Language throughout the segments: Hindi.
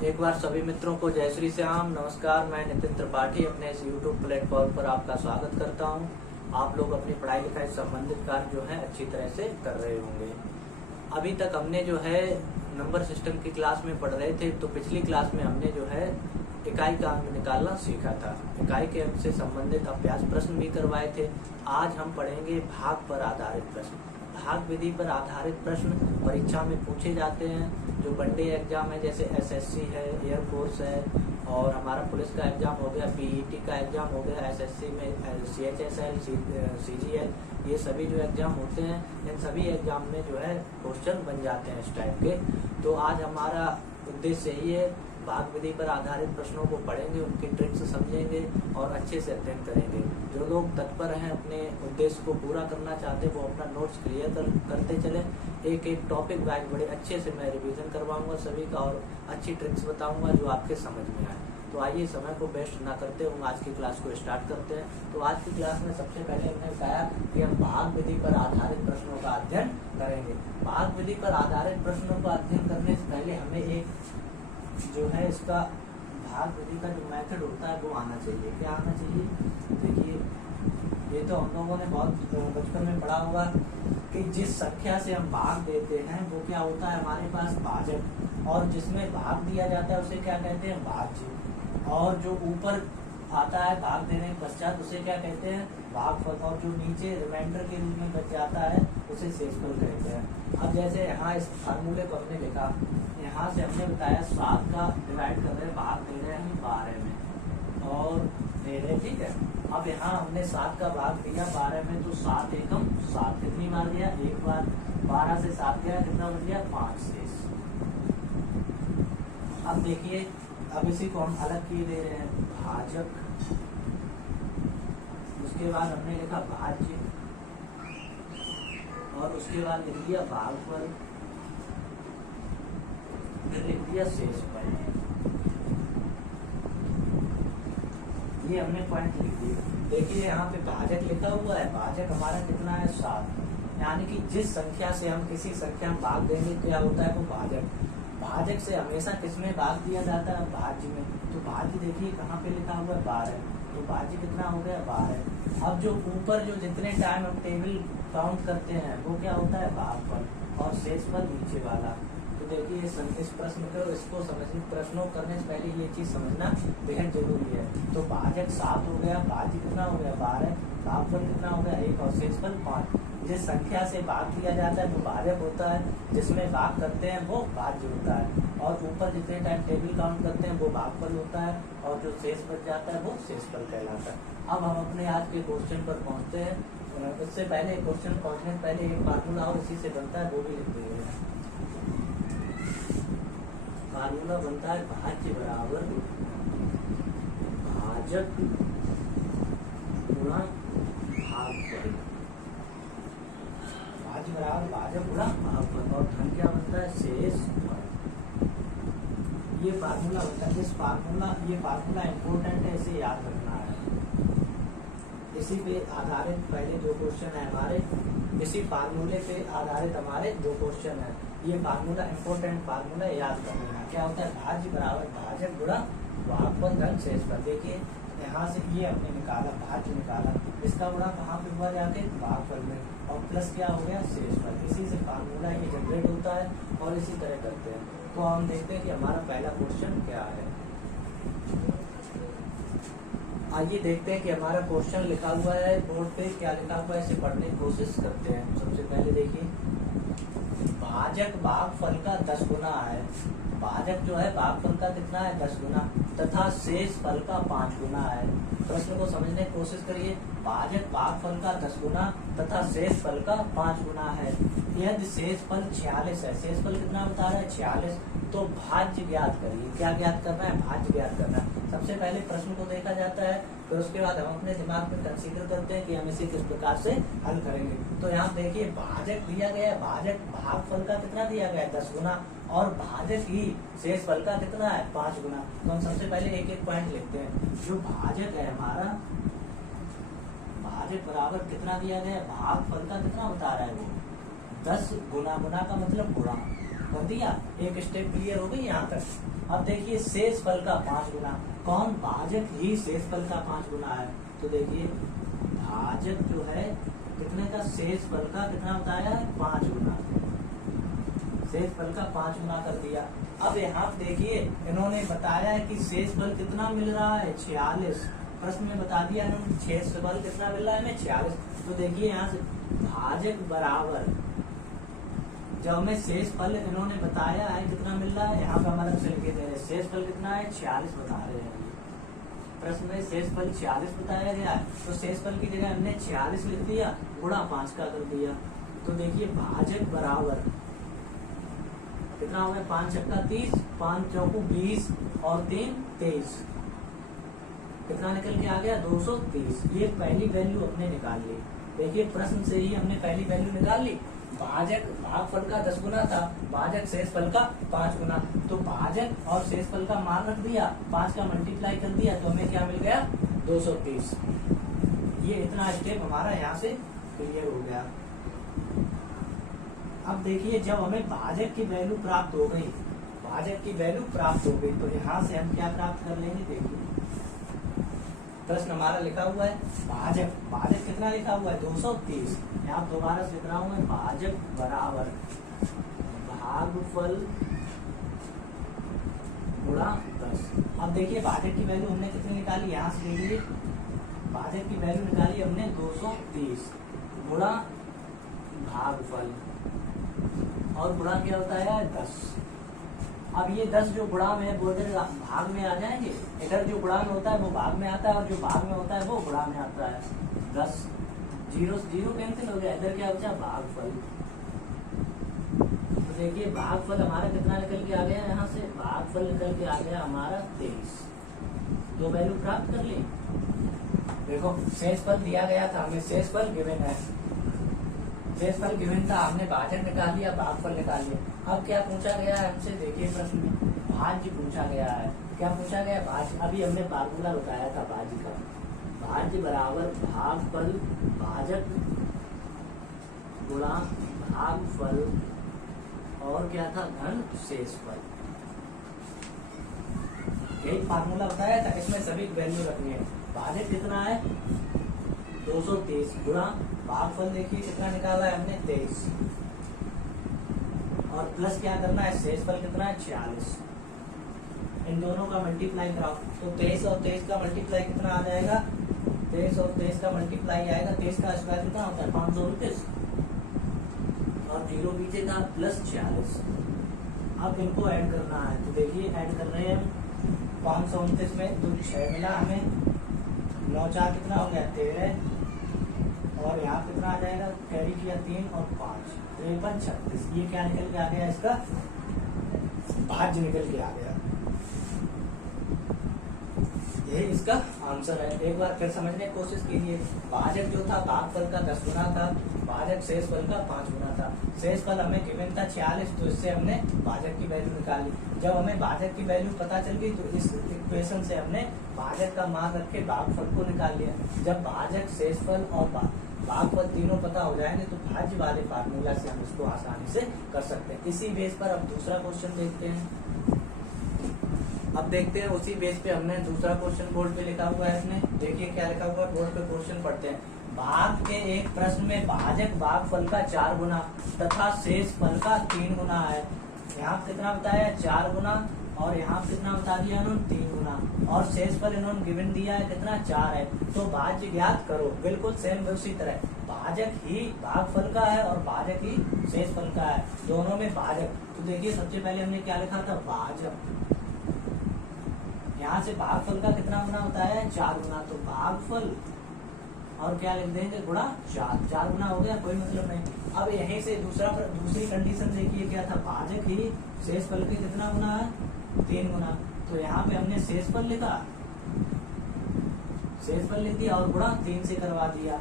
एक बार सभी मित्रों को जय श्री श्याम। नमस्कार, मैं नितिन त्रिपाठी अपने इस YouTube प्लेटफॉर्म पर आपका स्वागत करता हूं। आप लोग अपनी पढ़ाई लिखाई संबंधित कार्य जो है अच्छी तरह से कर रहे होंगे। अभी तक हमने जो है नंबर सिस्टम की क्लास में पढ़ रहे थे, तो पिछली क्लास में हमने जो है इकाई का अंक निकालना सीखा था। इकाई के अंक से संबंधित अभ्यास प्रश्न भी करवाए थे। आज हम पढ़ेंगे भाग पर आधारित प्रश्न। भाग विधि पर आधारित प्रश्न परीक्षा में पूछे जाते हैं। जो वनडे एग्जाम है, जैसे एसएससी है, एयरफोर्स है, और हमारा पुलिस का एग्जाम हो गया, पीईटी का एग्जाम हो गया, एसएससी में सीएचएसएल, सीजीएल, ये सभी जो एग्जाम होते हैं, इन सभी एग्जाम में जो है क्वेश्चन बन जाते हैं इस टाइप के। तो आज हमारा उद्देश्य यही है, भाग विधि पर आधारित प्रश्नों को पढ़ेंगे, उनकी ट्रिक्स समझेंगे और अच्छे से अध्ययन करेंगे। जो लोग तत्पर हैं अपने उद्देश्य को पूरा करना चाहते हैं, वो अपना नोट्स क्लियर करते चले। एक एक टॉपिक वाइज बड़े अच्छे से मैं रिवीजन करवाऊंगा सभी का, और अच्छी ट्रिक्स बताऊंगा जो आपके समझ में आए। तो आइए समय को वेस्ट ना करते हुए आज की क्लास को स्टार्ट करते हैं। तो आज की क्लास में सबसे पहले हमने बताया कि हम भाग विधि पर आधारित प्रश्नों का अध्ययन करेंगे। भाग विधि पर आधारित प्रश्नों का अध्ययन करने से पहले हमें एक जो है इसका भाग विधि का जो मेथड होता है वो आना चाहिए। क्या आना चाहिए? देखिए, ये तो हम लोगों ने बहुत बचपन में पढ़ा होगा कि जिस संख्या से हम भाग देते हैं वो क्या होता है हमारे पास भाजक, और जिसमें भाग दिया जाता है उसे क्या कहते हैं? भाज्य। और जो ऊपर आता है भाग देने के पश्चात उसे क्या कहते हैं? भागफल। और जो नीचे रिमाइंडर के रूप में बच जाता है उसे शेषफल कहते हैं। अब जैसे यहाँ इस फार्मूले को हमने लिखा, यहाँ से हमने बताया 7 का डिवाइड कर रहे हैं, भाग दे रहे हैं 12 में और दे रहे, ठीक है। अब यहाँ हमने 7 का भाग दिया 12 में, तो 7 एकम 7 कितनी बार दिया? एक बार। 12 से 7 गया, कितना बच गया? 5 शेष। अब देखिए, अब इसी को हम अलग किए दे रहे हैं, भाजक। उसके बाद हमने लिखा भाज्य, और उसके बाद लिख दिया भागफल, फिर लिख दिया शेषफल। ये हमने पॉइंट लिख दिया। देखिए यहाँ पे भाजक लिखा हुआ है, भाजक हमारा कितना है? 7। यानी कि जिस संख्या से हम किसी संख्या में भाग देंगे क्या होता है वो भाजक। भाजक से हमेशा किसमें भाग दिया जाता है? भाज्य में। तो भाज्य देखिए कहाँ पे लिखा हुआ है? 12। तो भाज्य कितना हो गया? 12। अब जो ऊपर जो जितने टाइम हम टेबल काउंट करते हैं वो क्या होता है? भागफल, और शेषफल नीचे वाला। तो देखिए इस प्रश्न को, इसको समझने, प्रश्नों करने से पहले ये चीज समझना बेहद जरूरी है। तो भाजक 7 हो गया, भाज्य कितना हो गया? 12, भागफल कितना हो गया? 1, और शेषफल 5। जिस संख्या से भाग दिया जाता है वो भाजक होता है, जिसमें भाग करते हैं वो भाज्य होता है, और ऊपर जितने टाइम टेबल काउंट करते हैं वो भागफल होता है, और जो शेष बच जाता है वो शेषफल कहलाता है। अब हम अपने आज के क्वेश्चन पर पहुंचते हैं। उससे पहले क्वेश्चन पहुंचने से पहले एक फार्मूला और इसी से बनता है, वो भी लिख देंगे। फार्मूला बनता है भाज्य बराबर भाजक गुणा भागफल। भाज्य बराबर भाजक गुणा भागफल, और धन क्या बनता है? शेषफल। ये फार्मूला बनता है। ये फार्मूला इम्पोर्टेंट है, इसे याद रखना है। इसी पे आधारित पहले दो क्वेश्चन है हमारे, इसी फार्मूले पे आधारित हमारे दो क्वेश्चन है। ये फार्मूला इम्पोर्टेंट फार्मूला याद कर लेना। क्या होता है? भाज्य बराबर भाजक गुणा भागफल धन शेषफल। देखिए यहाँ से ये हमने निकाला, भाज्य निकाला, इसका गुणा कहाँ पे हुआ? जाके भागफल में, और प्लस क्या हो गया? शेषफल। इसी से फार्मूला ये जनरेट होता है, और इसी तरह करते हैं। तो हम देखते हैं कि हमारा पहला क्वेश्चन क्या है। आइए देखते हैं कि हमारा क्वेश्चन लिखा हुआ है बोर्ड पे, क्या लिखा हुआ है, इसे पढ़ने की कोशिश करते हैं। सबसे पहले देखिए, भाजक भागफल का 10 गुना है। भाजक जो है भागफल का कितना है? 10 गुना, तथा शेषफल का 5 गुना है। प्रश्न को समझने की कोशिश करिए। भाजक भागफल का 10 गुना तथा शेषफल का 5 गुना है। यदि शेषफल 46 है, शेषफल कितना बता रहा है? 46। तो भाज्य ज्ञात करिए। क्या ज्ञात करना है? भाज्य ज्ञात करना है। सबसे पहले प्रश्न को देखा जाता है, फिर उसके बाद हम अपने दिमाग में कंसीडर करते हैं कि हम इसे किस प्रकार से हल करेंगे। तो यहाँ देखिए, भाजक दिया गया है, भाजक भागफल का कितना दिया गया है? 10 गुना, और भाजक ही शेषफल का कितना है? 5 गुना। तो हम सबसे पहले एक एक पॉइंट लिखते हैं। जो भाजक है हमारा, भाजक बराबर कितना दिया गया है? भागफल का कितना बता रहा है वो? 10 गुना। गुना का मतलब गुणा, कर दिया, एक स्टेप क्लियर हो गई यहाँ तक। अब देखिए शेष फल का 5 गुना, कौन? भाजक ही शेष फल का 5 गुना है। तो देखिए भाजक जो है कितने का? शेष फल का कितना बताया है? 5 गुना। शेष फल का 5 गुना कर दिया। अब यहाँ देखिए इन्होंने बताया है कि शेष फल कितना मिल रहा है? 46। प्रश्न में बता दिया इन्होंने शेष फल कितना मिल रहा है हमें? 46। तो देखिए यहाँ से भाजक बराबर, जब हमें शेष फल इन्होंने बताया है कितना मिल रहा है, यहाँ पे हमारा से लिखे दे रहे हैं शेष फल कितना है? 46 बता रहे हैं। प्रश्न में शेष फल 46 बताया गया है, तो शेष फल की जगह हमने 46 लिख दिया, गुणा 5 का कर दिया। तो देखिए भाजक बराबर कितना हो गया? 5 छक्का 30, 5 चौको 20 और 3 23। कितना निकल के आ गया? 230। ये पहली वैल्यू हमने निकाल ली। देखिए प्रश्न से ही हमने पहली वैल्यू निकाल ली। भाजक भागफल का 10 गुना था, भाजक शेष फल का 5 गुना। तो भाजक और शेष फल का मान रख दिया, 5 का मल्टीप्लाई कर दिया, तो हमें क्या मिल गया? 230। ये इतना स्टेप हमारा यहाँ से क्लियर हो गया। अब देखिए जब हमें भाजक की वैल्यू प्राप्त हो गई, भाजक की वैल्यू प्राप्त हो गई, तो यहाँ से हम क्या प्राप्त कर लेंगे? देखिए प्रश्न हमारा लिखा हुआ है भाजक, भाजक कितना लिखा हुआ है? 230। यहाँ दोबारा से लिख रहा हूँ मैं, भाजक बराबर भागफल गुणा 10। अब देखिए भाजक की वैल्यू हमने कितनी निकाली? यहाँ से देखिए भाजक की वैल्यू निकाली हमने 230 गुणा भागफल, और गुणा क्या होता है? 10। अब ये 10 जो गुणा में है वो इधर भाग में आ जाएंगे, इधर जो गुणा में होता है वो भाग में आता है, और जो भाग में होता है वो गुणा में आता है। 10 जीरो जीरो कैंसिल हो गया, इधर क्या बचा? भागफल। तो देखिए भागफल हमारा कितना निकल के आ गया? यहाँ से भागफल निकल के आ गया हमारा 23। दो वैल्यू प्राप्त कर ली। देखो शेष फल दिया गया था हमें, शेष फल गिवन है, शेष फल गिवन था, हमने भाजक निकाल लिया, भागफल निकाल लिया। अब क्या पूछा गया है हमसे? देखिए प्रश्न में भाज्य पूछा गया है। क्या पूछा गया? भाज्य। अभी हमने फार्मूला बताया था भाज्य का, भाज्य बराबर भागफल भाजक गुणा भागफल, और क्या था? धन शेष फल। एक फार्मूला बताया था, इसमें सभी वैल्यू रखनी है। भाजक कितना है? 230 गुणा भागफल देखिए कितना निकाला है हमने? 23, और प्लस क्या करना है? शेष फल कितना है? 46। इन दोनों का मल्टीप्लाई कराओ, तो 23 और 23 का मल्टीप्लाई कितना आ जाएगा? 23 और 23 का मल्टीप्लाई आएगा, 23 का स्क्वायर कितना होता है? 529, और 0 पीछे का प्लस 46। अब इनको ऐड करना है, तो देखिए ऐड कर रहे हैं हम। 529 में 2 6 मिला हमें, 9 4 कितना हो गया? 13, और यहाँ कितना आ जाएगा? कैरी किया 3 और 5, 53 36। ये क्या निकल के आ गया? इसका भाज्य निकल के आ गया। ये इसका आंसर है। एक बार फिर समझने की कोशिश कीजिए। भाजक जो था भागफल का 10 गुना था, भाजक शेष फल का 5 गुना था। शेष फल हमें गिवन था 46, तो इससे हमने भाजक की वैल्यू निकाली। जब हमें भाजक की वैल्यू पता चल गई, तो इस इक्वेशन से हमने भाजक का मान रख के भागफल को निकाल लिया। जब भाजक, शेष फल और भागफल तीनों पता हो जाएंगे, तो भाज्य वाले फार्मूला से हम इसको आसानी से कर सकते हैं। इसी बेस पर अब दूसरा क्वेश्चन देखते हैं। अब देखते हैं उसी बेस पे हमने दूसरा क्वेश्चन बोर्ड पे लिखा हुआ है इसमें। देखिए क्या लिखा हुआ है बोर्ड पे, क्वेश्चन पढ़ते हैं। भाग के एक प्रश्न में भाजक भागफल का 4 गुना तथा शेष फल का 3 गुना है। यहाँ कितना बताया? 4 गुना, और यहाँ कितना बता दिया इन्होंने? 3 गुना, और शेष फल इन्होंने गिवन दिया है कितना? 4 है। तो भाज्य ज्ञात करो। बिल्कुल सेम उसी तरह, भाजक ही भागफल का है और भाजक ही शेष फल का है, दोनों में भाजक। तो देखिए सबसे पहले हमने क्या लिखा था? भाजक। यहाँ से भागफल का कितना गुना होता है? 4 गुना, तो भागफल और क्या लिख देंगे? गुणा 4। 4 गुना हो गया, कोई मतलब नहीं। अब यहीं से दूसरी कंडीशन देखिए क्या था? भाजक ही शेष फल के कितना गुना है? 3 गुना। तो यहाँ पे हमने शेष फल लिखा, शेष फल लिख दिया और गुणा 3 से करवा दिया।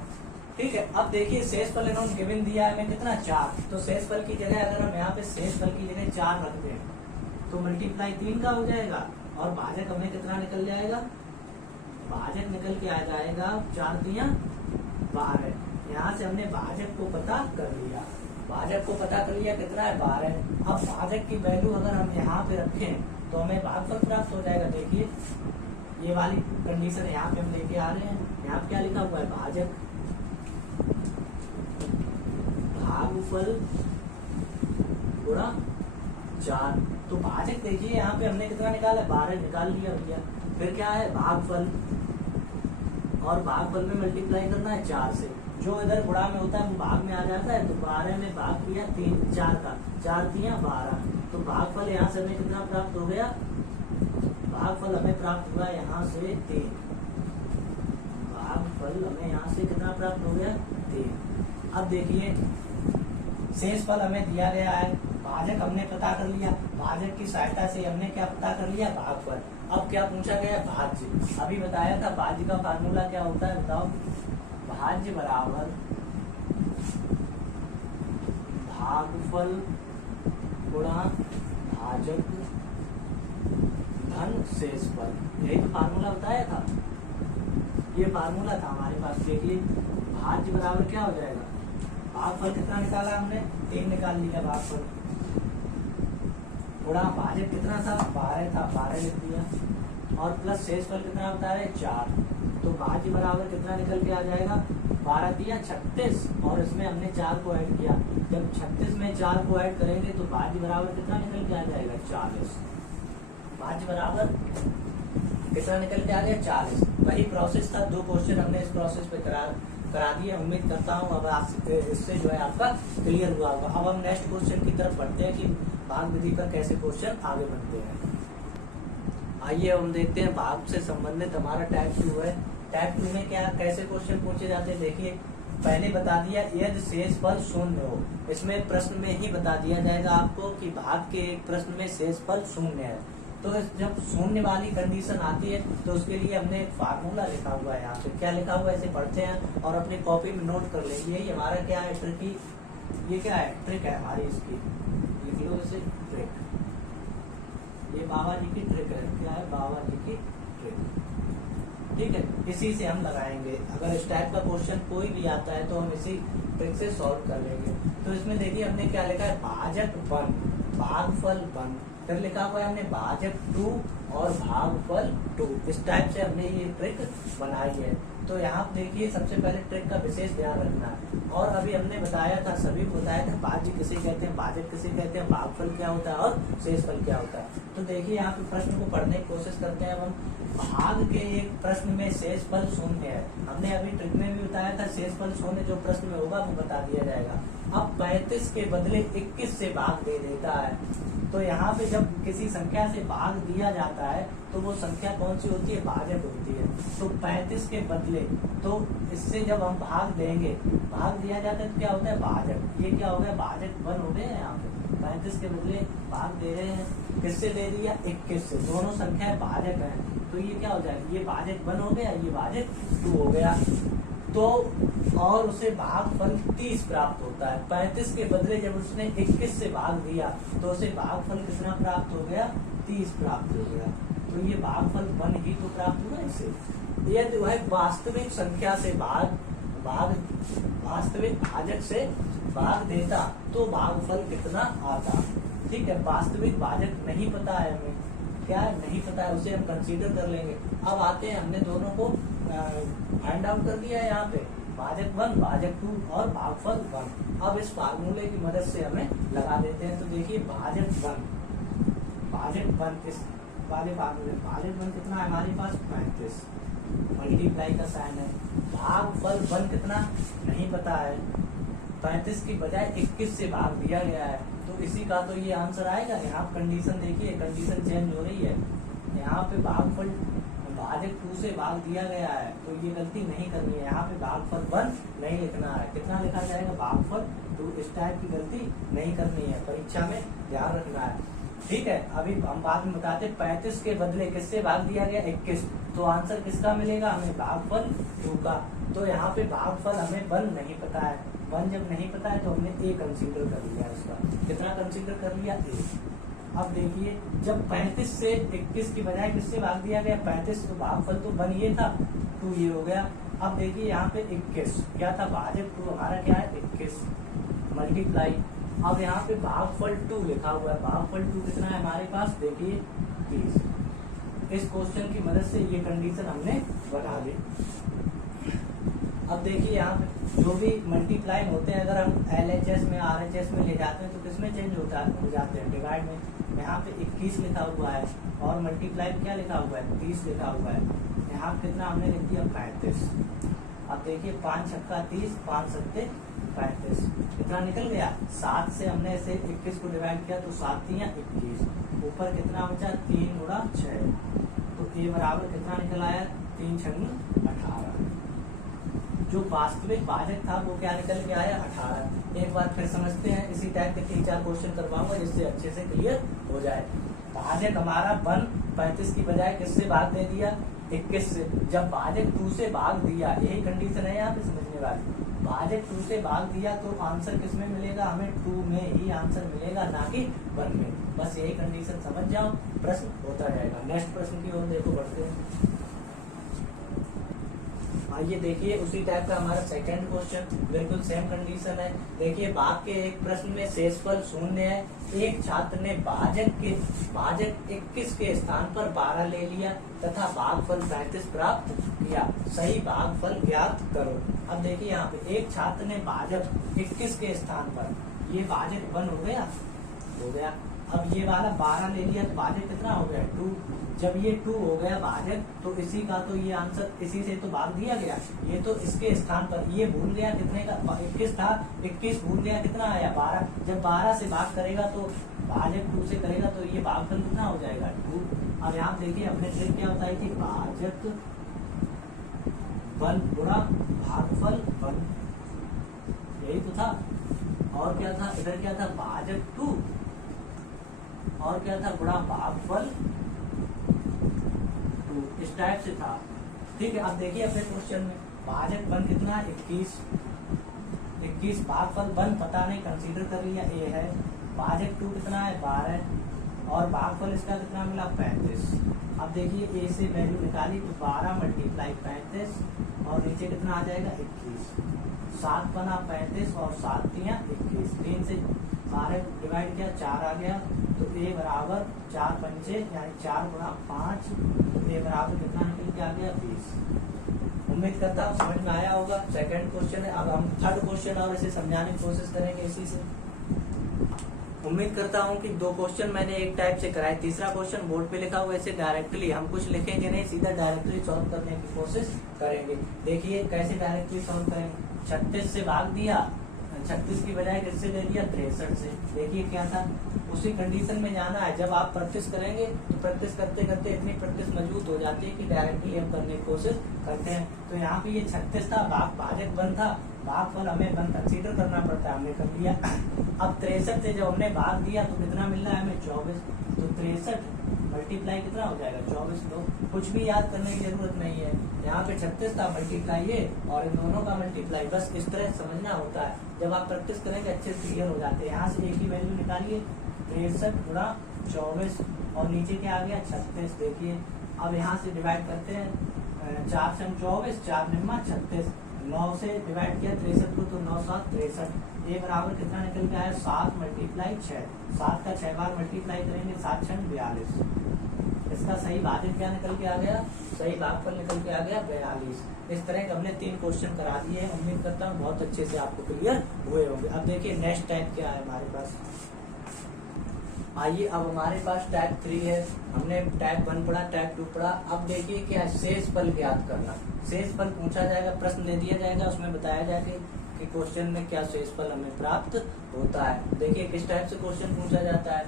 ठीक है। अब देखिए शेष फल इन्होंने गिवन दिया है हमें कितना? 4। तो शेष फल की जगह अगर हम यहाँ पे शेष फल की जगह 4 रख दें, तो मल्टीप्लाई 3 का हो जाएगा, और भाजक हमें कितना निकल जाएगा? भाजक निकल के आ जाएगा 4 3 12। यहाँ से हमने भाजक को पता कर लिया। भाजक को पता कर लिया कितना है 12। अब भाजक की वैल्यू अगर हम यहाँ पे रखें तो हमें भागफल प्राप्त हो जाएगा। देखिए ये वाली कंडीशन है, यहाँ पे हम लेके आ रहे हैं। यहाँ पे क्या लिखा हुआ है, भाजक भागफल गुणा 4। तो भाजक देखिए यहाँ पे हमने कितना निकाला, 12 निकाल लिया भैया। फिर क्या है भागफल, और भागफल में मल्टीप्लाई करना है 4 से। जो इधर गुणा में होता है वो भाग में आ जाता है। तो 12 में भाग किया 4 का, 4 दिया 12। तो भागफल यहाँ से हमें कितना प्राप्त हो गया, भागफल हमें प्राप्त हुआ यहाँ से 3। भागफल हमें यहाँ से कितना प्राप्त हो गया, 3। अब देखिए शेष फल हमें दिया गया है, भाजक हमने पता कर लिया। भाजक की सहायता से हमने क्या पता कर लिया, भागफल। अब क्या पूछा गया, भाज्य। अभी बताया था भाज्य का फार्मूला क्या होता है, बताओ। भाज्य बराबर भागफल गुणा भाजक धन शेषफल, यही तो फार्मूला बताया था। ये फार्मूला था हमारे पास। देखिए भाज्य बराबर क्या हो जाएगा, भागफल कितना निकाला हमने, 3 निकाल लिया भागफल, गुणा भाजक कितना था, 12 था, 12 लिख दिया, और प्लस शेषफल कितना बता रहे, 4। तो भाज्य बराबर कितना निकल के आ जाएगा, 12 दिया 36, और इसमें हमने 4 को ऐड किया। जब 36 में 4 को ऐड करेंगे तो भाज्य बराबर कितना निकल के आ जाएगा, 40। भाज्य बराबर कितना निकल के आ गया, 40। वही प्रोसेस था, 2 क्वेश्चन हमने इस प्रोसेस पे करा दिए। उम्मीद करता हूँ अब आप इससे जो है आपका क्लियर हुआ होगा। अब हम नेक्स्ट क्वेश्चन की तरफ बढ़ते हैं कि भाग विधि पर कैसे क्वेश्चन आगे बढ़ते हैं। आइए हम देखते हैं भाग से संबंधित हमारा टाइप 2 है। टाइप 2 में क्या कैसे क्वेश्चन पूछे जाते हैं, देखिए पहले बता दिया यदि शेषफल शून्य हो। इसमें प्रश्न में ही बता दिया जाएगा आपको कि भाग के एक प्रश्न में शेषफल शून्य है। तो जब शून्य वाली कंडीशन आती है तो उसके लिए हमने एक फार्मूला लिखा हुआ है। यहाँ पे क्या लिखा हुआ है, इसे पढ़ते हैं और अपनी कॉपी में नोट कर लेंगे। यही हमारा क्या है, ट्रिक। ये क्या है, ट्रिक है हमारी, इसकी लिख लो इसे, ट्रिक। ये बाबा जी की ट्रिक है। क्या है, बाबा जी की ट्रिक। ठीक है, इसी से हम लगाएंगे। अगर इस टाइप का क्वेश्चन कोई भी आता है तो हम इसी ट्रिक से सॉल्व कर लेंगे। तो इसमें देखिए हमने क्या लिखा है, भाजक 1 भागफल 1, फिर लिखा हुआ है हमने भाजक 2 और भागफल 2। इस टाइप से हमने ये ट्रिक बनाई है। तो यहाँ देखिए सबसे पहले ट्रिक का विशेष ध्यान रखना है। और अभी हमने बताया था, सभी को बताया था, भाज्य किसे कहते हैं, भाजक किसे कहते हैं, भागफल क्या होता है और शेषफल क्या होता है। तो देखिए यहाँ पे प्रश्न को पढ़ने की कोशिश करते हैं। अब हम भाग के एक प्रश्न में शेषफल शून्य है। हमने अभी ट्रिक में भी बताया था शेषफल शून्य जो प्रश्न में होगा वो बता दिया जाएगा। अब 35 के बदले 21 से भाग दे देता है। तो यहाँ पे जब किसी संख्या से भाग दिया जाता है तो वो संख्या कौन सी होती है, भाजक होती है। तो 35 के बदले, तो इससे जब हम भाग देंगे, भाग दिया जाता है तो क्या होता है, भाजक। ये क्या हो गया, भाजक 1 हो गए हैं। यहाँ पे 35 के बदले भाग दे रहे हैं, किससे दे दिया, 21 से। दोनों संख्याएं भाजक हैं तो ये क्या हो जाएगा, ये भाजक 1 हो गया, ये भाजक 2 हो गया। तो और उसे भागफल 30 प्राप्त होता है। 35 के बदले जब उसने 21 से भाग दिया तो उसे भागफल कितना प्राप्त हो गया, 30 प्राप्त हो गया। तो ये भागफल 1 ही तो प्राप्त हुआ इससे। यदि वह वास्तविक संख्या से वास्तविक भाजक से भाग देता तो भागफल कितना आता। ठीक है, वास्तविक भाजक नहीं पता है हमें, क्या है, नहीं पता है, उसे हम कंसीडर कर लेंगे। अब आते हैं, हमने दोनों को फाइंड आउट कर दिया है यहाँ पे, भाजक 1 भाजक 2 और भागफल 1। अब इस फार्मूले की मदद से हमें लगा देते हैं। तो देखिए भाजक 1 इस वाले फार्मूले, भाजक 1 कितना है हमारे पास, 35, मल्टीप्लाई का साइन है। भागफल 1 कितना नहीं पता है, 35 की बजाय 21 से भाग दिया गया है तो इसी का तो ये आंसर आएगा। यहाँ कंडीशन देखिए, कंडीशन चेंज हो रही है। यहाँ पे भागफल भाजक 2 से भाग दिया गया है तो ये गलती नहीं करनी है। यहाँ पे भागफल 1 नहीं लिखना है, कितना लिखा जाएगा, भागफल 2। इस टाइप की गलती नहीं करनी है, परीक्षा में ध्यान रखना है। ठीक है, अभी हम बाद में बताते, 35 के बदले किससे भाग दिया गया, 21। तो आंसर किसका मिलेगा हमें, भागफल 2 का। तो यहाँ पे भागफल हमें 1 नहीं पता है। 1 जब नहीं पता है तो हमने A कंसीडर कर लिया इसका। कितना कंसीडर कर लिया, A। अब देखिए जब 35 से 21 की बजाय किससे भाग दिया गया, 35, तो भागफल तो 1 ये था, 2 ये हो गया। अब देखिए यहाँ पे 21 क्या था, भाजक 2 हमारा क्या है, 21। मल्टीप्लाई। अब यहाँ पे भागफल 2 लिखा हुआ है, भागफल 2 कितना है हमारे पास, देखिए 20। इस क्वेश्चन की मदद से ये कंडीशन हमने बना ली। अब देखिए यहाँ पे जो भी मल्टीप्लाई होते हैं, अगर हम LHS में RHS में ले जाते हैं तो किसमें चेंज हो जाते हैं, डिवाइड में। यहाँ पे 21 लिखा हुआ है और मल्टीप्लाई क्या लिखा हुआ है, 30 लिखा हुआ है। यहाँ पे कितना हमने लिख दिया, 35। अब देखिए 5 छक्का 30, 5 सत्ते 35, कितना निकल गया। 7 से हमने ऐसे 21 को डिवाइड किया तो 7 तियां 21, ऊपर कितना बचा, 3 गुणा 6, तो ये बराबर कितना निकल आया, 3 छंग 18। जो वास्तविक भाजक था वो क्या निकल के आया, 18। एक बार फिर समझते हैं, इसी टाइप के 3-4 क्वेश्चन करवाऊंगा जिससे अच्छे से क्लियर हो जाए। भाजक हमारा 1 35 की बजाय किससे भाग दे दिया, 21 से। जब भाजक 2 से भाग दिया, यही कंडीशन है यहाँ पे समझने वाली। भाजक 2 से भाग दिया तो आंसर किसमें मिलेगा, हमें 2 में ही आंसर मिलेगा, ना कि 1 में। बस यही कंडीशन समझ जाओ, प्रश्न होता जाएगा। नेक्स्ट प्रश्न की ओर देखो, बढ़ते हैं। आइए देखिए उसी टाइप का हमारा सेकंड क्वेश्चन, बिल्कुल सेम कंडीशन है। देखिए भाग के एक प्रश्न में शेषफल 0 है। एक छात्र ने भाजक 21 के स्थान पर 12 ले लिया तथा भागफल 35 प्राप्त किया, सही भागफल ज्ञात करो। अब देखिए यहाँ पे एक छात्र ने भाजक 21 के स्थान पर, ये भाजक 1 हो गया। अब ये वाला 12 ले लिया तो भाजक कितना हो गया, 2। जब ये 2 हो गया भाजक, तो इसी का तो ये आंसर इसी से तो भाग दिया गया। ये तो इसके स्थान पर, ये भूल गया कितने का, 21 था, 21 भूल गया, कितना आया, 12। जब 12 से भाग करेगा तो भाजक 2 से करेगा तो ये भागफल कितना हो जाएगा, 2। अब यहाँ देखिए अपने ट्रिक क्या बताई थी, भाजक 1 गुणा भागफल 1, यही तो था। और क्या था, इधर क्या था, भाजक 2 और क्या था, गुणा भागफल 2, इस टाइप से था। ठीक है, अब देखिए अपने क्वेश्चन में भाजक 1 कितना है, 21 भागफल 1 पता नहीं, कंसीडर कर लिया, ए है। भाजक 2 कितना है, 12 और भागफल इसका कितना मिला, 35। अब देखिए ए से वैल्यू निकाली तो 12 मल्टीप्लाई 35 और नीचे कितना आ जाएगा, 21। 7 बना 35 और 7 तियां 21, 3 से 12 डिवाइड किया, 4 आ गया। तो ए बराबर 4 पंचे यानी 4 गुणा 5, ए बराबर कितना निकल के आ गया, 20। उम्मीद करता हूँ समझ में आया होगा। सेकंड क्वेश्चन है, अब हम थर्ड क्वेश्चन और इसे समझाने की कोशिश करेंगे इसी से। उम्मीद करता हूँ कि 2 क्वेश्चन मैंने एक टाइप से कराए। तीसरा क्वेश्चन बोर्ड पे लिखा हुआ, ऐसे डायरेक्टली हम कुछ लिखेंगे नहीं, सीधा डायरेक्टली सॉल्व करने की कोशिश करेंगे। देखिए कैसे डायरेक्टली सॉल्व करेंगे। 36 से भाग दिया, 36 की बजाय किससे ले लिया, 63 से। देखिए क्या था, उसी कंडीशन में जाना है। जब आप प्रैक्टिस करेंगे तो प्रैक्टिस करते करते इतनी प्रैक्टिस मजबूत हो जाती है कि डायरेक्टली हम करने की कोशिश करते हैं। तो यहाँ पे ये 36 था, भाजक 1 था, भागफल हमें 1 कंसीडर करना पड़ता है, हमने कर लिया। अब 63 से जब हमने भाग दिया तो कितना मिल रहा है हमें, 24। तो 63 मल्टीप्लाई कितना हो जाएगा, 24। लो, कुछ भी याद करने की जरूरत नहीं है। यहाँ पे 36 था, मल्टीप्लाई ये और इन दोनों का मल्टीप्लाई, बस इस तरह समझना होता है। जब आप प्रैक्टिस करेंगे अच्छे से क्लियर हो जाते हैं। यहाँ से एक ही वैल्यू निकालिए, 63 गुणा 24 और नीचे क्या आ गया, 36। देखिए अब यहाँ से डिवाइड करते हैं, 4 से 24, 4 निम्मा 36, 9 से डिवाइड किया 63 को तो 9 7 63। ये बराबर कितना निकल के आया, 7 मल्टीप्लाई 6, 7 का 6 बार मल्टीप्लाई करेंगे, 7 6 42। इसका सही भाजक क्या निकल के आ गया, सही भागफल निकल के आ गया 42। इस तरह के हमने 3 क्वेश्चन करा दिए हैं। उम्मीद करता हूँ बहुत अच्छे से आपको क्लियर हुए होंगे। अब देखिए नेक्स्ट टाइप क्या है हमारे पास। आइए अब हमारे पास टाइप 3 है। हमने टाइप 1 पढ़ा, टाइप 2 पढ़ा। अब देखिए क्या है, शेषफल ज्ञात करना। शेषफल पूछा जाएगा, प्रश्न दे दिया जाएगा, उसमें बताया जाएगा कि क्वेश्चन में क्या शेषफल हमें प्राप्त होता है। देखिए किस टाइप से क्वेश्चन पूछा जाता है।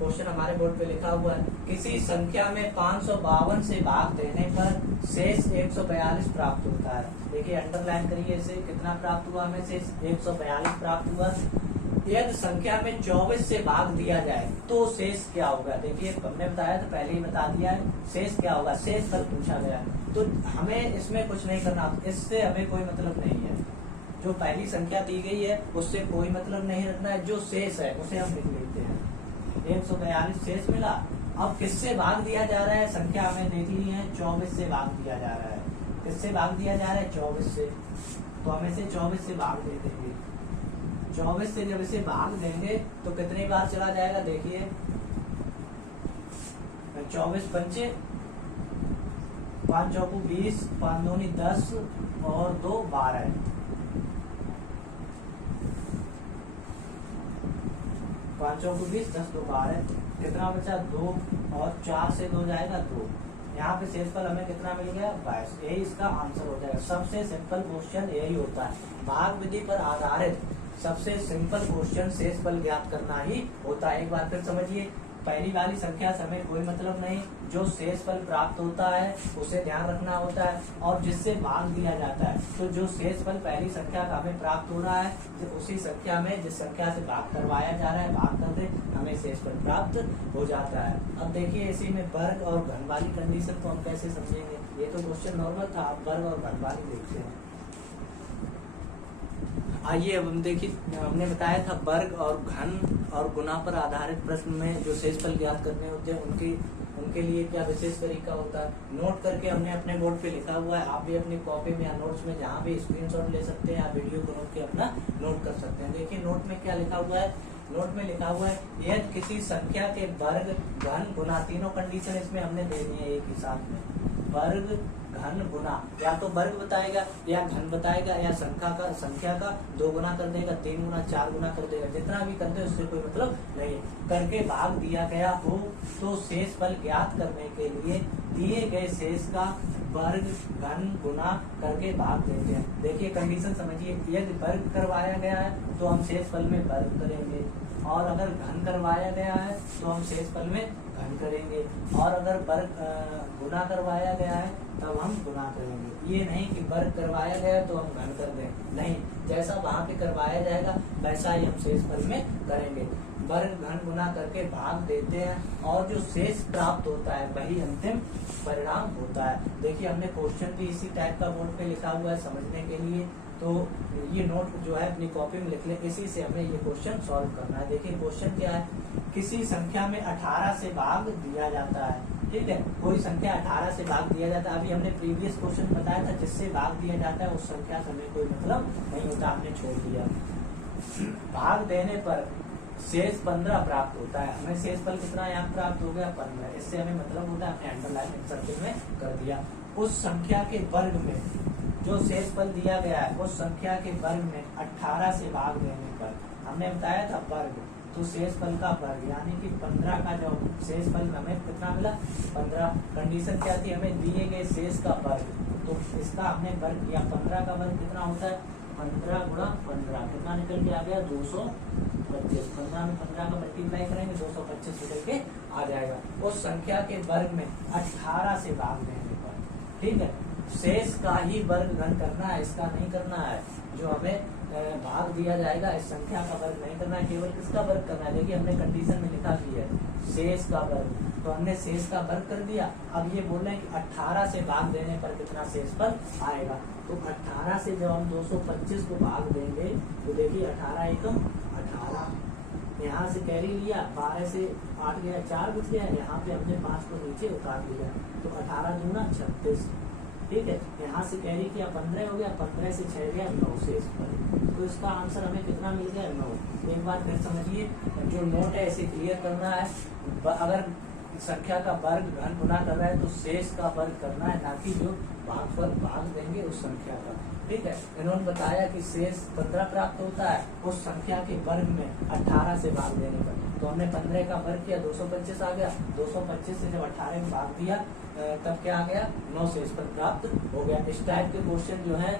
क्वेश्चन हमारे बोर्ड पे लिखा हुआ है, किसी संख्या में 552 से भाग देने पर शेष 142 प्राप्त होता है। देखिए अंडरलाइन करिए इसे, कितना प्राप्त हुआ हमें, शेष 142 प्राप्त हुआ। यदि संख्या में 24 से भाग दिया जाए तो शेष क्या होगा। देखिए हमने बताया तो पहले ही बता दिया है, शेष क्या होगा, शेषफल पूछा गया है। तो हमें इसमें कुछ नहीं करना, इससे हमें कोई मतलब नहीं है। जो पहली संख्या दी गई है उससे कोई मतलब नहीं रखना है, जो शेष है उसे हम लिख लेते हैं। 142 शेष मिला। अब किससे भाग दिया जा रहा है, संख्या हमें देख ली है, 24 से भाग दिया जा रहा है। किससे भाग दिया जा रहा है, 24 से। तो हम इसे 24 से भाग दे देंगे। 24 से जब इसे भाग देंगे तो कितनी बार चला जाएगा, देखिए 24 पंचे 5 चौकू 20, 5 दूनी 10 और 2 12, 5 चौकू 20, 10 2 12, कितना बचा 2 और 4 से 2 जाएगा 2, यहाँ पे शेषफल हमें कितना मिल गया 22। यही इसका आंसर हो जाएगा। सबसे सिंपल क्वेश्चन यही होता है, भाग विधि पर आधारित सबसे सिंपल क्वेश्चन शेषफल ज्ञात करना ही होता है। एक बार फिर समझिए, पहली वाली संख्या से हमें कोई मतलब नहीं, जो शेषफल प्राप्त होता है उसे ध्यान रखना होता है, और जिससे भाग दिया जाता है तो जो शेषफल पहली संख्या का हमें प्राप्त हो रहा है तो उसी संख्या में जिस संख्या से भाग करवाया जा रहा है भाग कर दे, हमें शेषफल प्राप्त हो जाता है। अब देखिए इसी में वर्ग और घन वाली कंडीशन को हम कैसे समझेंगे, ये तो क्वेश्चन नॉर्मल था, आप वर्ग और घन वाली देखते हैं। आइए अब हम देखिए, हमने बताया था वर्ग और घन और गुना पर आधारित प्रश्न में जो शेषफल ज्ञात करने होते हैं उनके लिए क्या विशेष तरीका होता है। नोट करके हमने अपने बोर्ड पे लिखा हुआ है, आप भी अपनी कॉपी में या नोट्स में जहाँ भी स्क्रीनशॉट ले सकते हैं या वीडियो को रोक के अपना नोट कर सकते हैं। देखिए नोट में क्या लिखा हुआ है, नोट में लिखा हुआ है यदि किसी संख्या के वर्ग घन गुना, तीनों कंडीशन इसमें हमने दे दी है एक ही साथ में, वर्ग घन गुना, या तो वर्ग बताएगा या घन बताएगा या संख्या का 2 गुना कर देगा, 3 गुना 4 गुना कर देगा, जितना भी कर दे उससे कोई मतलब नहीं। करके भाग दिया गया हो तो शेषफल ज्ञात करने के लिए दिए गए शेष का वर्ग घन गुना करके भाग देते हैं। देखिए कंडीशन समझिए, यदि वर्ग करवाया गया है तो हम शेषफल में वर्ग करेंगे, और अगर घन करवाया गया है तो हम शेषफल में घन करेंगे, और अगर वर्ग गुना करवाया गया है तब हम गुना करेंगे। ये नहीं कि वर्ग करवाया गया तो हम घन कर दें, नहीं, जैसा वहां पे करवाया जाएगा वैसा ही हम शेषफल में करेंगे। वर्ग घन गुना करके भाग देते हैं और जो शेष प्राप्त होता है वही अंतिम परिणाम होता है। देखिए हमने क्वेश्चन भी इसी टाइप का बोर्ड पे लिखा हुआ है समझने के लिए, तो ये नोट जो है अपनी कॉपी में लिख लें, इसी से हमें ये क्वेश्चन सॉल्व करना है। देखिए क्वेश्चन क्या है, किसी संख्या में 18 से भाग दिया जाता है, ठीक है, कोई संख्या 18 से भाग दिया जाता है। अभी हमने प्रीवियस क्वेश्चन बताया था जिससे भाग दिया जाता है उस संख्या से हमें कोई मतलब नहीं होता, हमने छोड़ दिया। भाग देने पर शेष 15 प्राप्त होता है, हमें शेषफल कितना यहाँ प्राप्त हो गया 15, इससे हमें मतलब होता है, हमने अंडरलाइन सर्किल में कर दिया। उस संख्या के वर्ग में जो शेषफल दिया गया है उस संख्या के वर्ग में 18 से भाग देने पर, हमने बताया था वर्ग, तो शेषफल का वर्ग यानी कि 15 का जो शेषफल हमें कितना मिला 15। कंडीशन क्या थी, हमें दिए गए शेष का वर्ग, तो इसका हमने वर्ग किया, 15 का वर्ग कितना होता है 15 गुणा 15, कितना निकल के आ गया 225। 15 में 15 का मल्टीप्लाई करेंगे 225 निकल के आ जाएगा। उस संख्या के वर्ग में 18 से भाग देने पर, ठीक है, शेष का ही वर्ग घन करना है, इसका नहीं करना है। जो हमें भाग दिया जाएगा इस संख्या का वर्ग नहीं करना है, केवल किसका वर्ग करना है। देखिए हमने कंडीशन में लिखा भी है शेष का वर्ग, तो हमने शेष का वर्ग कर दिया। अब ये बोल रहे हैं कि 18 से भाग देने पर कितना शेषफल आएगा, तो 18 से जब हम 225 को भाग देंगे तो देखिए 18 एकम 18, यहाँ से कैरी लिया, 12 से 8 गया 4 बच गया, यहाँ पे हमने 5 को नीचे उतार दिया, तो 18 दूना 36, ठीक है, यहाँ से कैरी किया 15 हो गया, 15 से 6 गया 9 शेषफल, तो इसका आंसर हमें कितना मिल गया 9। एक बार फिर समझिए, जो नोट है इसे क्लियर करना है, अगर संख्या का वर्ग घन गुना कर रहा है तो शेष का वर्ग करना है, ना कि जो भागफल भाग देंगे उस संख्या का, ठीक है। इन्होंने बताया कि शेष 15 प्राप्त होता है उस संख्या के वर्ग में 18 से भाग देने पर, तो हमने 15 का वर्ग किया 225 आ गया, 225 से जब 18 में भाग दिया तब क्या आ गया 9 शेषफल प्राप्त हो गया। इस टाइप के क्वेश्चन जो है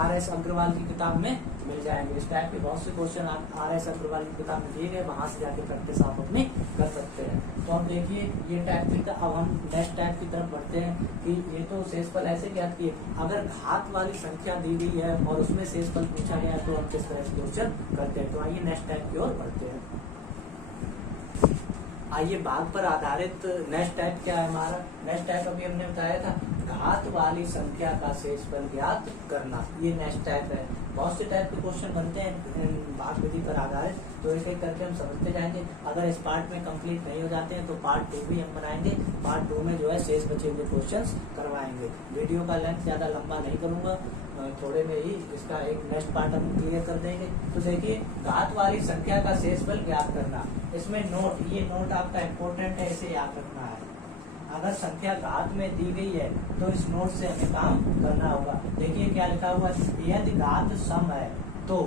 RS अग्रवाल की किताब में मिल जाएंगे। इस टाइप के बहुत से क्वेश्चन RS अग्रवाल की किताब में दिए गए, वहां से जाके प्रैक्टिस आप अपनी कर सकते हैं। तो हम देखिए ये टाइप की, अब हम नेक्स्ट टाइप की तरफ बढ़ते हैं कि ये तो शेषफल ऐसे ज्ञात किए, अगर घात वाली संख्या दी गई है और उसमें शेषफल पूछा गया है तो हम किस तरह से क्वेश्चन करते हैं। तो आइए नेक्स्ट टाइप की ओर बढ़ते हैं। आइए भाग पर आधारित नेक्स्ट टाइप क्या है हमारा, नेक्स्ट टाइप अभी हमने बताया था घात वाली संख्या का शेषफल ज्ञात करना, ये नेक्स्ट टाइप है। बहुत से टाइप के क्वेश्चन बनते हैं भाग विधि पर आधारित, तो एक एक करके हम समझते जाएंगे। अगर इस पार्ट में कंप्लीट नहीं हो जाते हैं तो पार्ट 2 भी हम बनाएंगे। पार्ट 2 में जो है शेष बचे हुए क्वेश्चंस करवाएंगे। वीडियो का लेंथ ज़्यादा लंबा नहीं करूँगा, थोड़े में ही इसका एक नेक्स्ट पार्ट हम क्लियर कर देंगे। तो देखिए, घात वाली संख्या का शेषफल ज्ञात करना। इसमें नोट, ये नोट आपका इम्पोर्टेंट है, इसे याद रखना है। अगर संख्या घात में दी गई है तो इस नोट से हमें काम करना होगा। देखिए क्या लिखा हुआ है, यदि घात सम है तो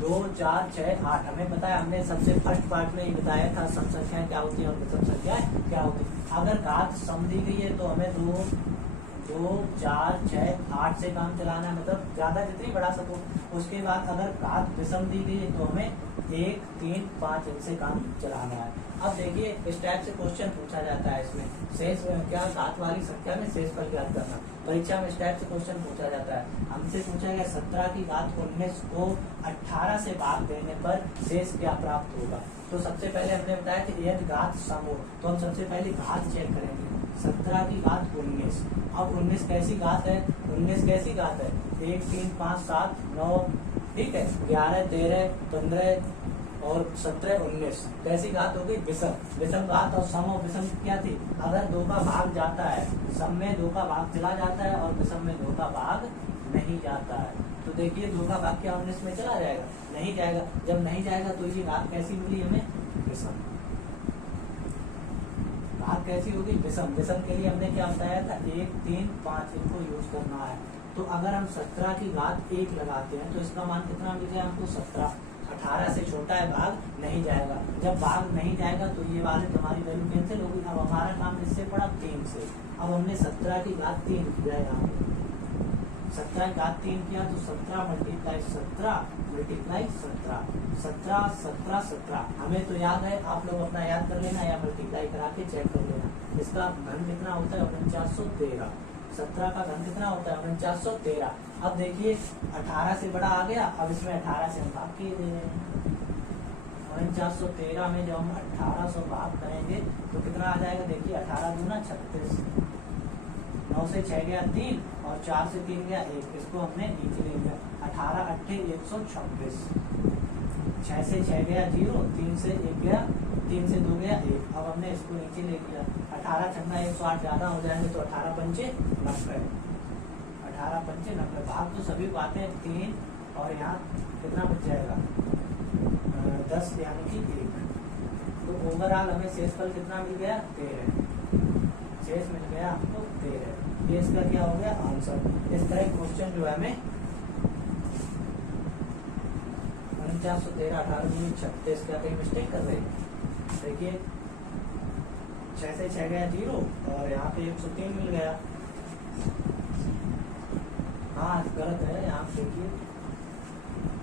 2, 4, 6, 8। हमें पता है, हमने सबसे फर्स्ट पार्ट में ही बताया था सम संख्या क्या होती है और विषम संख्या क्या होती है। अगर घात सम दी गई है तो हमें 2, 4, 6, 8 से काम चलाना है, मतलब ज्यादा जितनी बढ़ा सको। उसके बाद अगर घात विषम दी गई है तो हमें 1, 3, 5 इनसे काम चलाना है। अब देखिए, इस टाइप से क्वेश्चन पूछा जाता है। इसमें शेष क्या, घात वाली संख्या में शेषफल ज्ञात करना। परीक्षा में इस टाइप से क्वेश्चन पूछा जाता है। हमसे पूछा गया 17 की घात 19 को 18 से भाग देने पर शेष क्या प्राप्त होगा। तो सबसे पहले हमने बताया कि यदि घात सम हो तो हम सबसे पहले घात चेक करेंगे। 17 की घात 19। अब 19 कैसी घात है, 19 कैसी घात है, 1, 3, 5, 7, 9, ठीक है, 11, 13, 15 और 17, 19 कैसी घात हो गई, विषम। विषम घात और सम और विषम क्या थी, अगर 2 का भाग जाता है, सम में 2 का भाग चला जाता है और विषम में 2 का भाग नहीं जाता है। तो देखिए 2 का भाग क्या 19 में चला जाएगा, नहीं जाएगा। जब नहीं जाएगा तो ये घात कैसी मिली हमें, विषम। घात कैसी होगी, विषम। विषम के लिए हमने क्या बताया था, 1, 3, 5 इनको यूज करना है। तो अगर हम 17 की घात 1 लगाते हैं तो इसका मान कितना मिल गया हमको, 17। 18 से छोटा है, भाग नहीं जाएगा। जब भाग नहीं जाएगा तो ये वाले तुम्हारी वैल्यू कैंसिल होगी। अब हमारा काम इससे पड़ा 3 से। अब हमने 17 की घात 3 किया है यहाँ पे, 17 की घात 3 किया तो 17 मल्टीप्लाई 17 मल्टीप्लाई 17, 17, 17, 17। हमें तो याद है, आप लोग अपना याद कर लेना या मल्टीप्लाई करा के चेक कर लेना। इसका घन कितना होता है, 4913। 17 का घन कितना होता है, 4913। अब देखिए 18 से बड़ा आ गया, अब इसमें 18 से हम भाग किए दे रहे हैं। 4913 में जब हम 1800 भाग करेंगे तो कितना आ जाएगा, देखिए 18 दूना 36, 9 से 6 गया 3 और 4 से 3 गया 1, इसको हमने नीचे ले लिया। 18 8 126, 6 से 6 गया 0, 3 से 1 गया, 3 से 2 गया 1। अब हमने इसको नीचे ले लिया। 18 छंगा 108 ज्यादा हो जाएंगे तो 18 पंचे 90, 18 पंचे 90। भाग तो सभी को आते हैं 3 और यहाँ कितना बच जाएगा, 10 यानी कि 1। तो ओवरऑल हमें शेषफल कितना मिल गया, 13। शेष मिल गया हमको 13। ये इसका क्या हो गया, आंसर। इस तरह क्वेश्चन जो है हमें 4913, 18 36 क्या कहीं मिस्टेक कर रहे हैं। देखिए 6 से 6 गया 0 और यहाँ पे 103 मिल गया। हाँ गलत है, यहाँ पे देखिए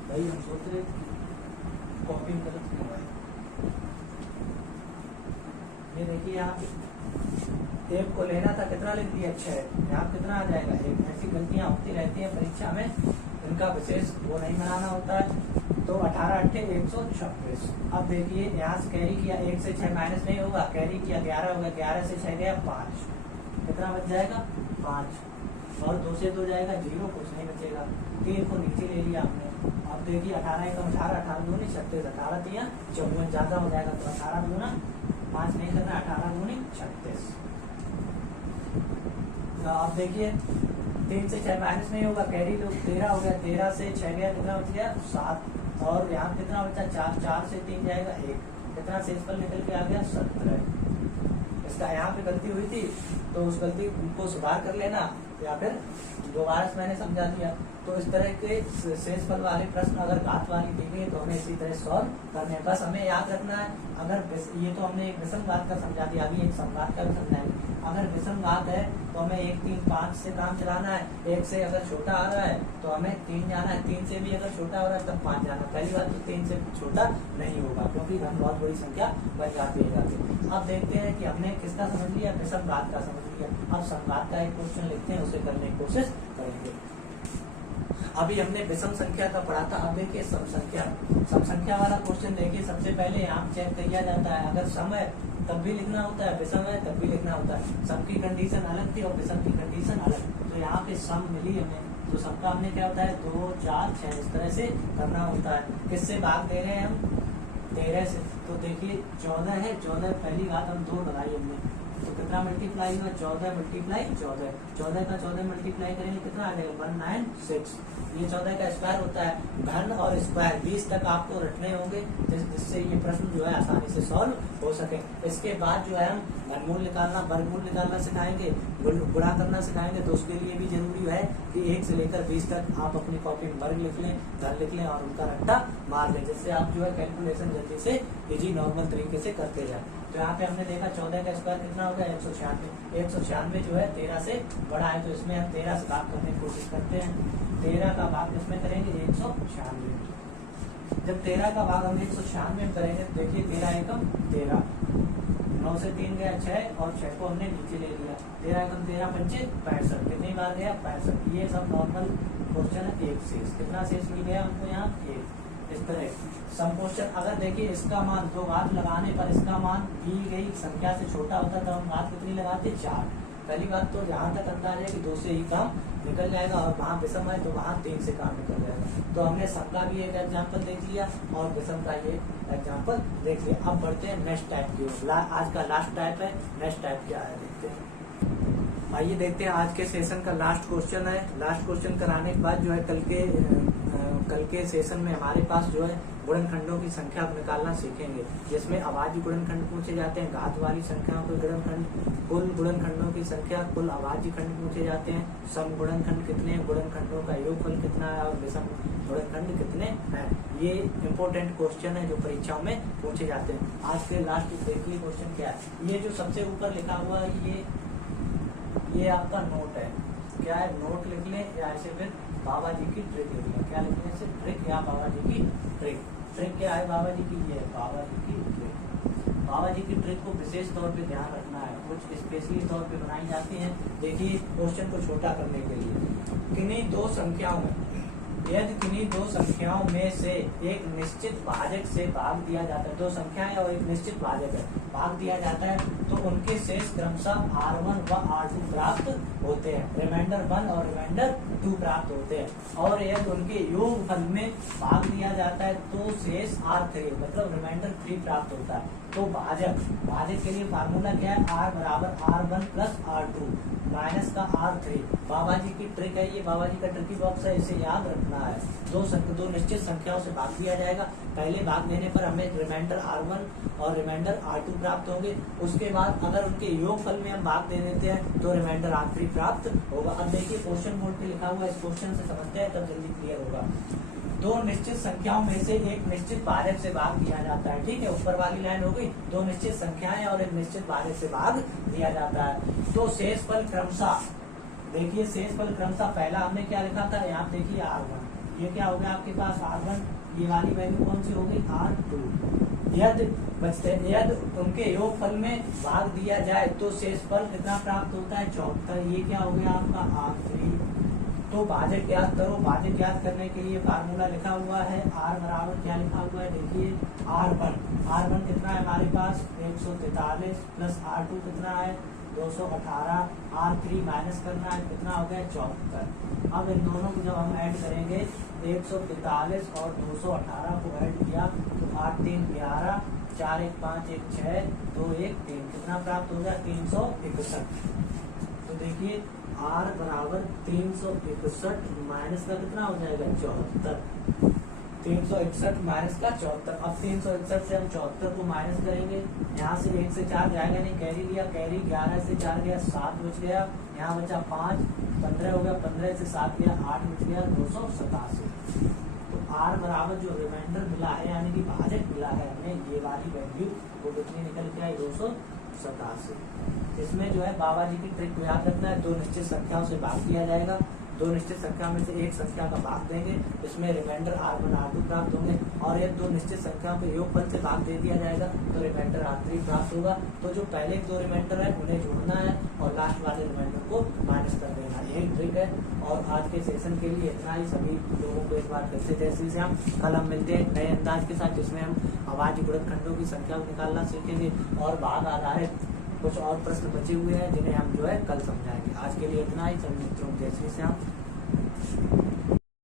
भाई, हम सोच रहे कॉपी में गलत क्यों है। ये देखिए यहाँ 1 को लेना था, कितना लिख दिया 6, यहाँ कितना आ जाएगा 1। ऐसी गलतियां होती रहती है परीक्षा में, इनका विशेष वो नहीं बनाना होता है। तो 18 8 126। अब देखिए यहाँ से कैरी किया, 1 से 6 माइनस नहीं होगा, कैरी किया 11 होगा, 11 से 6 गया 5, कितना बच जाएगा 5, और 2 से 2 जाएगा 0, कुछ नहीं बचेगा। 3 को नीचे ले लिया हमने। अब देखिए 18 1 18, 18 2 36, 18 3 54 ज्यादा हो जाएगा, तो 18 2 5 नहीं करना, 18 2 36। तो अब देखिए 3 से 6 माइनस नहीं होगा, कैरी लो 13 हो गया, 13 से 6 गया, कितना बच गया 7, और यहाँ कितना बचा 4, 4 से 3 जाएगा 1, कितना शेषफल निकल के आ गया 17। इसका यहाँ पे गलती हुई थी तो उस गलती को सुधार कर लेना, या फिर दोबारा से मैंने समझा दिया। तो इस तरह के शेषफल वाले प्रश्न अगर घात वाली दी गई तो हमें इसी तरह सॉल्व करने हैं। बस हमें याद रखना है, अगर ये तो हमने एक विषम घात का समझा दिया, अभी एक समघात का भी समझाएंगे। अगर विषम घात है तो हमें 1 3 5 से काम चलाना है। 1 से अगर छोटा आ रहा है तो हमें 3 जाना है, 3 से भी अगर छोटा हो रहा है तब 5 जाना। पहली बात तो 3 से छोटा नहीं होगा, क्योंकि घन बहुत बड़ी संख्या बन जाती है जाके। अब देखते हैं कि हमने किसका समझ लिया, विषम घात का समझ लिया। अब समघात का एक क्वेश्चन लिखते हैं, उसे करने की कोशिश करेंगे। अभी हमने विषम संख्या का पढ़ा था, अब देखिए सम संख्या। सम संख्या वाला क्वेश्चन देखिए, सबसे पहले यहाँ चेक किया जाता है, अगर सम है तब भी लिखना होता है, विषम है तब भी लिखना होता है। सम की कंडीशन अलग थी और विषम की कंडीशन अलग। तो यहाँ पे सम मिली हमें, तो सबका हमने क्या होता है 2 4 6 इस तरह से करना होता है। किससे भाग दे रहे हैं हम, 13 से, तो देखिए 14 है, 14 पहली बात हम 2 लगाई हमने, तो कितना मल्टीप्लाई हुआ, 14 मल्टीप्लाई 14, 14 का 14 मल्टीप्लाई करेंगे कितना आ जाएगा 196। ये 14 का स्क्वायर होता है। घन और स्क्वायर 20 तक आपको रटने होंगे जिससे ये प्रश्न जो है आसानी से सॉल्व हो सके। इसके बाद जो है हम घनमूल निकालना, वर्गमूल निकालना सिखाएंगे, गुणा करना सिखाएंगे। तो उसके लिए भी जरूरी है कि 1 से लेकर 20 तक आप अपनी कॉपी में वर्ग लिख लें, धन लिख लें और उनका रट्टा मार लें, जिससे आप जो है कैलकुलेशन जल्दी से इजी नॉर्मल तरीके से करते जाए। तो यहाँ पे हमने देखा 14 का स्क्वायर कितना होगा 196। 196 जो है 13 से बड़ा है, तो इसमें हम 13 से भाग करने की कोशिश करते हैं। 13 का भाग किसमें करेंगे 196। जब 13 का भाग हम 196 में करेंगे, देखिए 13 एकम 13, 9 से 3 गया 6 और 6 को हमने नीचे ले लिया। 13 एकम 13 पंचे 65, कितनी बार गया 65। ये सब नॉर्मल क्वेश्चन है। एक शेष, कितना शेष मिल गया हमको यहाँ 1। इस तरह सम क्वेश्चन, अगर देखिए इसका मान 2 घात लगाने पर इसका मान दी गई संख्या से छोटा होता तो हम घात कितनी लगाते 4। पहली बात तो जहाँ तक अंदाज है कि 2 से ही काम निकल जाएगा, और वहाँ विषम है तो वहाँ 3 से काम निकल जाएगा। तो हमने सम का भी एक एग्जाम्पल देख लिया और विषम का ये एग्जाम्पल देख लिया। अब बढ़ते हैं नेक्स्ट टाइप की ओर। आज का लास्ट टाइप है, नेक्स्ट टाइप क्या है देखते हैं। आइए देखते हैं आज के सेशन का लास्ट क्वेश्चन है। लास्ट क्वेश्चन कराने के बाद जो है कल के सेशन में हमारे पास जो है गुणनखंडों की संख्या निकालना सीखेंगे, जिसमें अभाज्य गुणनखंड पूछे जाते हैं, घात वाली संख्याओं के गुणनखंड, कुल गुणनखंडों की संख्या, कुल अभाज्य खंड पूछे जाते हैं, सम गुणनखंड कितने हैं, गुणनखंडों का योगफल कितना है और विषम गुणनखंड कितने हैं। ये इंपॉर्टेंट क्वेश्चन है जो परीक्षाओं में पूछे जाते हैं। आज के लास्ट देखिए क्वेश्चन क्या है। ये जो सबसे ऊपर लिखा हुआ है ये आपका नोट है, क्या है नोट लिख लें या ऐसे फिर बाबा जी की ट्रिक लिख लें। क्या लिखने से ट्रिक या बाबा जी की ट्रिक। ट्रिक क्या है बाबा जी की, ये है बाबा जी की ट्रिक। बाबा जी की ट्रिक को विशेष तौर पे ध्यान रखना है, कुछ स्पेशली तौर पे बनाई जाती है। देखिए क्वेश्चन को छोटा करने के लिए, किन्हीं 2 संख्याओं में यदि किन्हीं 2 संख्याओं में से एक निश्चित भाजक से भाग दिया जाता है, 2 संख्याएं और एक निश्चित भाजक है, भाग दिया जाता है, तो उनके शेष क्रमशः R1 व R2 प्राप्त होते हैं, रिमाइंडर 1 और रिमाइंडर 2 प्राप्त होते हैं। और यदि उनके योगफल में भाग दिया जाता है तो शेष R3 मतलब रिमाइंडर 3 प्राप्त होता है। तो भाजक के लिए फार्मूला क्या है, R बराबर R1 प्लस R2 माइनस का R3। बाबा जी की ट्रिक है, ये बाबा जी का ट्रिकी बॉक्स है, इसे याद रखना है। 2 निश्चित संख्याओं से भाग दिया जाएगा, पहले भाग देने पर हमें रिमाइंडर R1 और रिमाइंडर R2 प्राप्त होंगे। उसके बाद अगर उनके योगफल में हम भाग दे देते हैं तो रिमाइंडर R3 प्राप्त होगा। अब देखिए क्वेश्चन बोर्ड पे लिखा हुआ है, इस क्वेश्चन से समझते हैं तब जल्दी क्लियर होगा। 2 निश्चित संख्याओं में से एक निश्चित भाजक से भाग दिया जाता है, ठीक है, ऊपर वाली लाइन हो गई। 2 निश्चित संख्याएं और एक निश्चित भाजक से भाग दिया जाता है, तो शेषफल क्रमशः, देखिए शेषफल क्रमशः पहला हमने क्या लिखा था, यहाँ देखिए R1, ये क्या हो गया आपके पास R1, ये वाली वैल्यू कौन सी हो गई R2। यदि उनके योगफल में भाग दिया जाए तो शेषफल कितना प्राप्त होता है 74। ये क्या हो गया आपका R3। तो भाजक ज्ञात करो। भाजक ज्ञात करने के लिए फार्मूला लिखा हुआ है, R बराबर क्या लिखा हुआ है देखिए R1 कितना है हमारे पास 143 प्लस R2 कितना है 218, R3 माइनस करना है कितना हो गया 74। अब इन दोनों को जब हम ऐड करेंगे 143 और 218 को ऐड किया तो 8 3 11, 4 1 5 1 6 2 1 3, कितना प्राप्त हो गया 361। तो देखिए R बराबर 361 माइनस का कितना हो जाएगा 74। 361 माइनस का 74। अब 361 से हम 74 को माइनस करेंगे, यहाँ से 1 से 4 जाएगा नहीं, कैरी लिया, कैरी 11 से 4 गया 7 बच गया, यहाँ बचा 5, 15 हो गया, 15 से 7 गया 8 बच गया 287। तो R बराबर जो रिमाइंडर मिला है यानी कि भाजक मिला है हमें, ये वाली वैल्यू वो कितनी निकल के आई 287। इसमें जो है बाबा जी की ट्रिक को याद रखना है, 2 निश्चित संख्याओं से भाग दिया जाएगा, 2 निश्चित संख्या में से एक संख्या का भाग देंगे, इसमें रिमाइंडर R1 R2 प्राप्त होंगे, और यदि 2 निश्चित संख्याओं के योगफल से भाग दे दिया जाएगा तो रिमाइंडर R3 प्राप्त होगा। तो जो पहले 2 रिमाइंडर है उन्हें जोड़ना है और लास्ट वाले रिमाइंडर को माइनस कर देना, यही ट्रिक है। और आज के सेशन के लिए इतना ही। सभी लोगों को एक बार फिर से जय श्री श्याम। कल हम मिलते हैं नए अंदाज के साथ, जिसमें हम अभाज्य गुणनखंडों की संख्या को निकालना सीखेंगे और भाग आधारित कुछ और प्रश्न बचे हुए हैं जिन्हें हम जो है कल समझाएंगे। आज के लिए इतना ही। सभी मित्रों जय श्री श्याम।